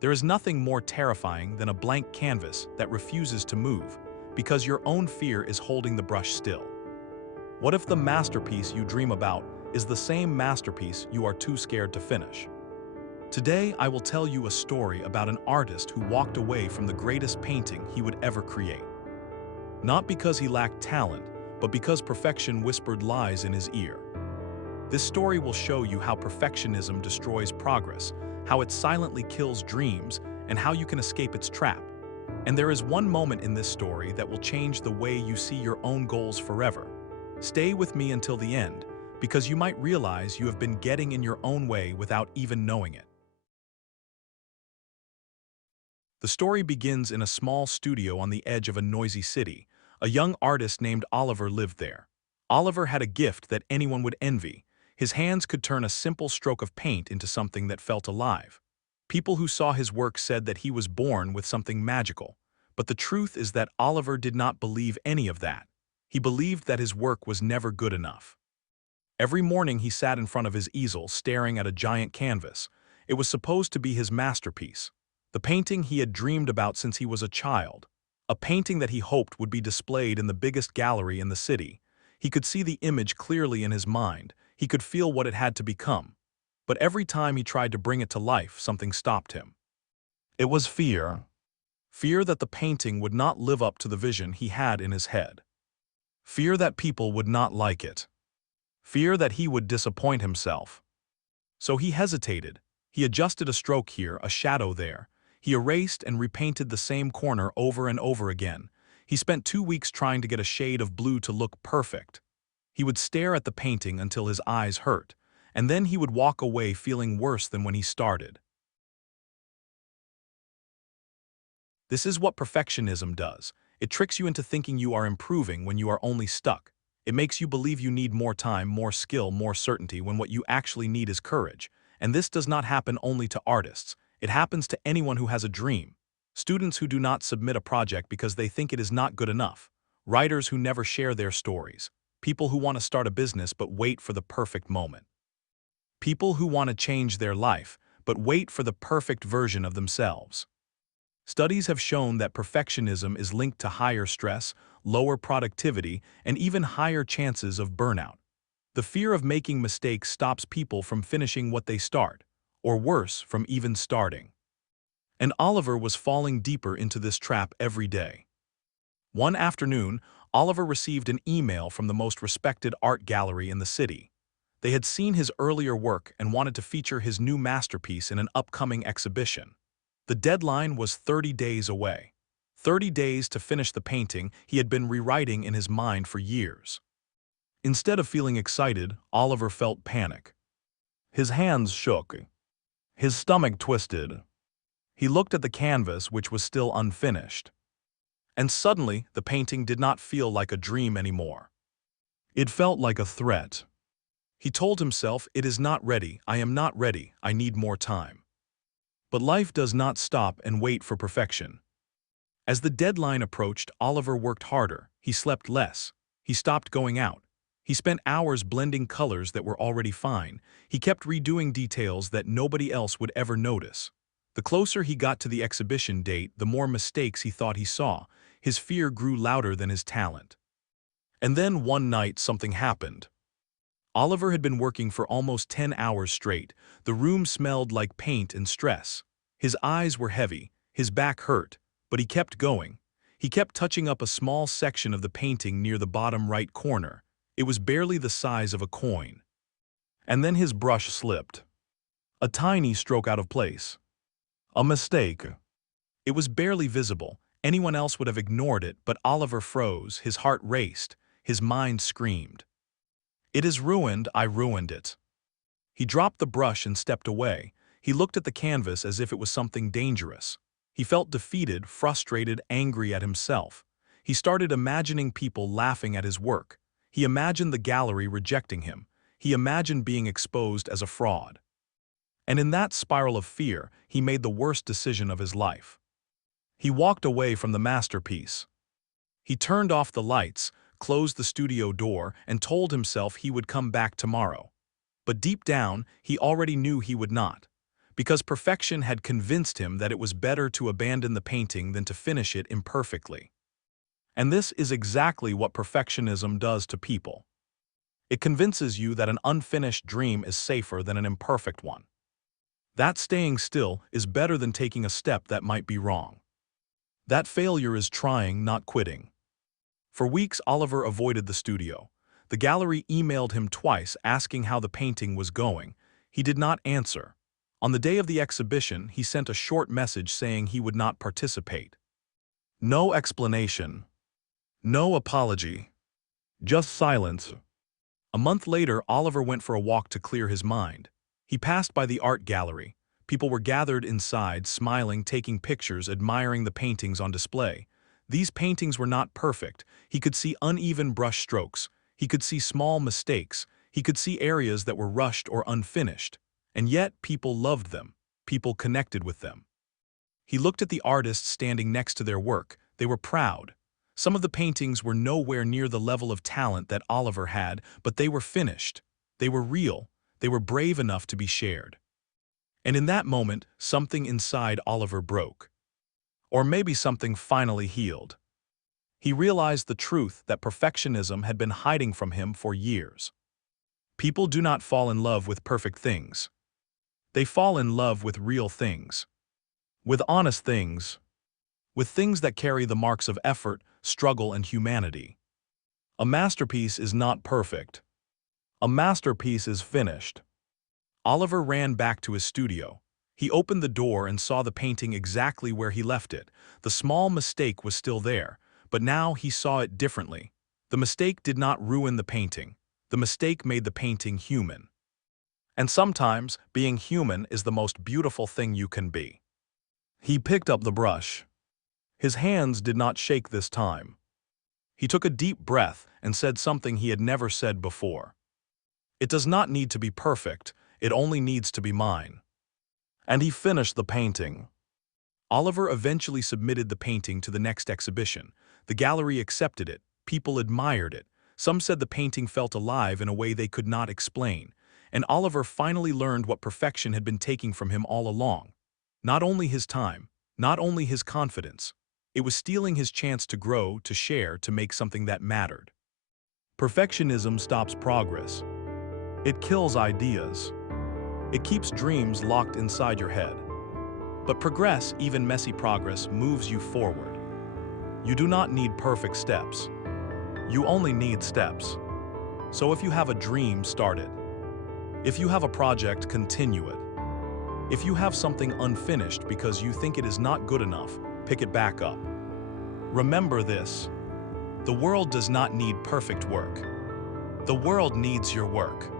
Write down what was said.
There is nothing more terrifying than a blank canvas that refuses to move, because your own fear is holding the brush still. What if the masterpiece you dream about is the same masterpiece you are too scared to finish? Today, I will tell you a story about an artist who walked away from the greatest painting he would ever create. Not because he lacked talent, but because perfection whispered lies in his ear. This story will show you how perfectionism destroys progress, how it silently kills dreams, and how you can escape its trap. And there is one moment in this story that will change the way you see your own goals forever. Stay with me until the end, because you might realize you have been getting in your own way without even knowing it. The story begins in a small studio on the edge of a noisy city. A young artist named Oliver lived there. Oliver had a gift that anyone would envy. His hands could turn a simple stroke of paint into something that felt alive. People who saw his work said that he was born with something magical. But the truth is that Oliver did not believe any of that. He believed that his work was never good enough. Every morning he sat in front of his easel staring at a giant canvas. It was supposed to be his masterpiece, the painting he had dreamed about since he was a child, a painting that he hoped would be displayed in the biggest gallery in the city. He could see the image clearly in his mind. He could feel what it had to become. But every time he tried to bring it to life, something stopped him. It was fear. Fear that the painting would not live up to the vision he had in his head. Fear that people would not like it. Fear that he would disappoint himself. So he hesitated. He adjusted a stroke here, a shadow there. He erased and repainted the same corner over and over again. He spent 2 weeks trying to get a shade of blue to look perfect. He would stare at the painting until his eyes hurt, and then he would walk away feeling worse than when he started. This is what perfectionism does. It tricks you into thinking you are improving when you are only stuck. It makes you believe you need more time, more skill, more certainty when what you actually need is courage. And this does not happen only to artists. It happens to anyone who has a dream. Students who do not submit a project because they think it is not good enough. Writers who never share their stories. People who want to start a business but wait for the perfect moment. People who want to change their life but wait for the perfect version of themselves. Studies have shown that perfectionism is linked to higher stress, lower productivity, and even higher chances of burnout. The fear of making mistakes stops people from finishing what they start, or worse, from even starting. And Oliver was falling deeper into this trap every day. One afternoon, Oliver received an email from the most respected art gallery in the city. They had seen his earlier work and wanted to feature his new masterpiece in an upcoming exhibition. The deadline was 30 days away. 30 days to finish the painting he had been rewriting in his mind for years. Instead of feeling excited, Oliver felt panic. His hands shook. His stomach twisted. He looked at the canvas, which was still unfinished. And suddenly, the painting did not feel like a dream anymore. It felt like a threat. He told himself, "It is not ready, I am not ready, I need more time." But life does not stop and wait for perfection. As the deadline approached, Oliver worked harder. He slept less. He stopped going out. He spent hours blending colors that were already fine. He kept redoing details that nobody else would ever notice. The closer he got to the exhibition date, the more mistakes he thought he saw. His fear grew louder than his talent. And then one night something happened. Oliver had been working for almost 10 hours straight. The room smelled like paint and stress. His eyes were heavy, his back hurt, but he kept going. He kept touching up a small section of the painting near the bottom right corner. It was barely the size of a coin. And then his brush slipped. A tiny stroke out of place. A mistake. It was barely visible. Anyone else would have ignored it, but Oliver froze, his heart raced, his mind screamed. "It is ruined, I ruined it." He dropped the brush and stepped away. He looked at the canvas as if it was something dangerous. He felt defeated, frustrated, angry at himself. He started imagining people laughing at his work. He imagined the gallery rejecting him. He imagined being exposed as a fraud. And in that spiral of fear, he made the worst decision of his life. He walked away from the masterpiece. He turned off the lights, closed the studio door, and told himself he would come back tomorrow. But deep down, he already knew he would not. because perfection had convinced him that it was better to abandon the painting than to finish it imperfectly. And this is exactly what perfectionism does to people. It convinces you that an unfinished dream is safer than an imperfect one. That staying still is better than taking a step that might be wrong. That failure is trying, not quitting. For weeks, Oliver avoided the studio. The gallery emailed him twice asking how the painting was going. He did not answer. On the day of the exhibition, he sent a short message saying he would not participate. No explanation. No apology. Just silence. A month later, Oliver went for a walk to clear his mind. He passed by the art gallery. People were gathered inside, smiling, taking pictures, admiring the paintings on display. These paintings were not perfect. He could see uneven brush strokes. He could see small mistakes. He could see areas that were rushed or unfinished. And yet, people loved them. People connected with them. He looked at the artists standing next to their work. They were proud. Some of the paintings were nowhere near the level of talent that Oliver had, but they were finished. They were real. They were brave enough to be shared. And in that moment, something inside Oliver broke. Or maybe something finally healed. He realized the truth that perfectionism had been hiding from him for years. People do not fall in love with perfect things. They fall in love with real things. With honest things. With things that carry the marks of effort, struggle, and humanity. A masterpiece is not perfect. A masterpiece is finished. Oliver ran back to his studio. He opened the door and saw the painting exactly where he left it. The small mistake was still there, but now he saw it differently. The mistake did not ruin the painting. The mistake made the painting human. And sometimes, being human is the most beautiful thing you can be. He picked up the brush. His hands did not shake this time. He took a deep breath and said something he had never said before. It does not need to be perfect, it only needs to be mine. And he finished the painting. Oliver eventually submitted the painting to the next exhibition. The gallery accepted it. People admired it. Some said the painting felt alive in a way they could not explain. And Oliver finally learned what perfection had been taking from him all along. Not only his time, not only his confidence. It was stealing his chance to grow, to share, to make something that mattered. Perfectionism stops progress. It kills ideas. It keeps dreams locked inside your head. But progress, even messy progress, moves you forward. You do not need perfect steps. You only need steps. So if you have a dream, start it. If you have a project, continue it. If you have something unfinished because you think it is not good enough, pick it back up. Remember this: the world does not need perfect work. The world needs your work.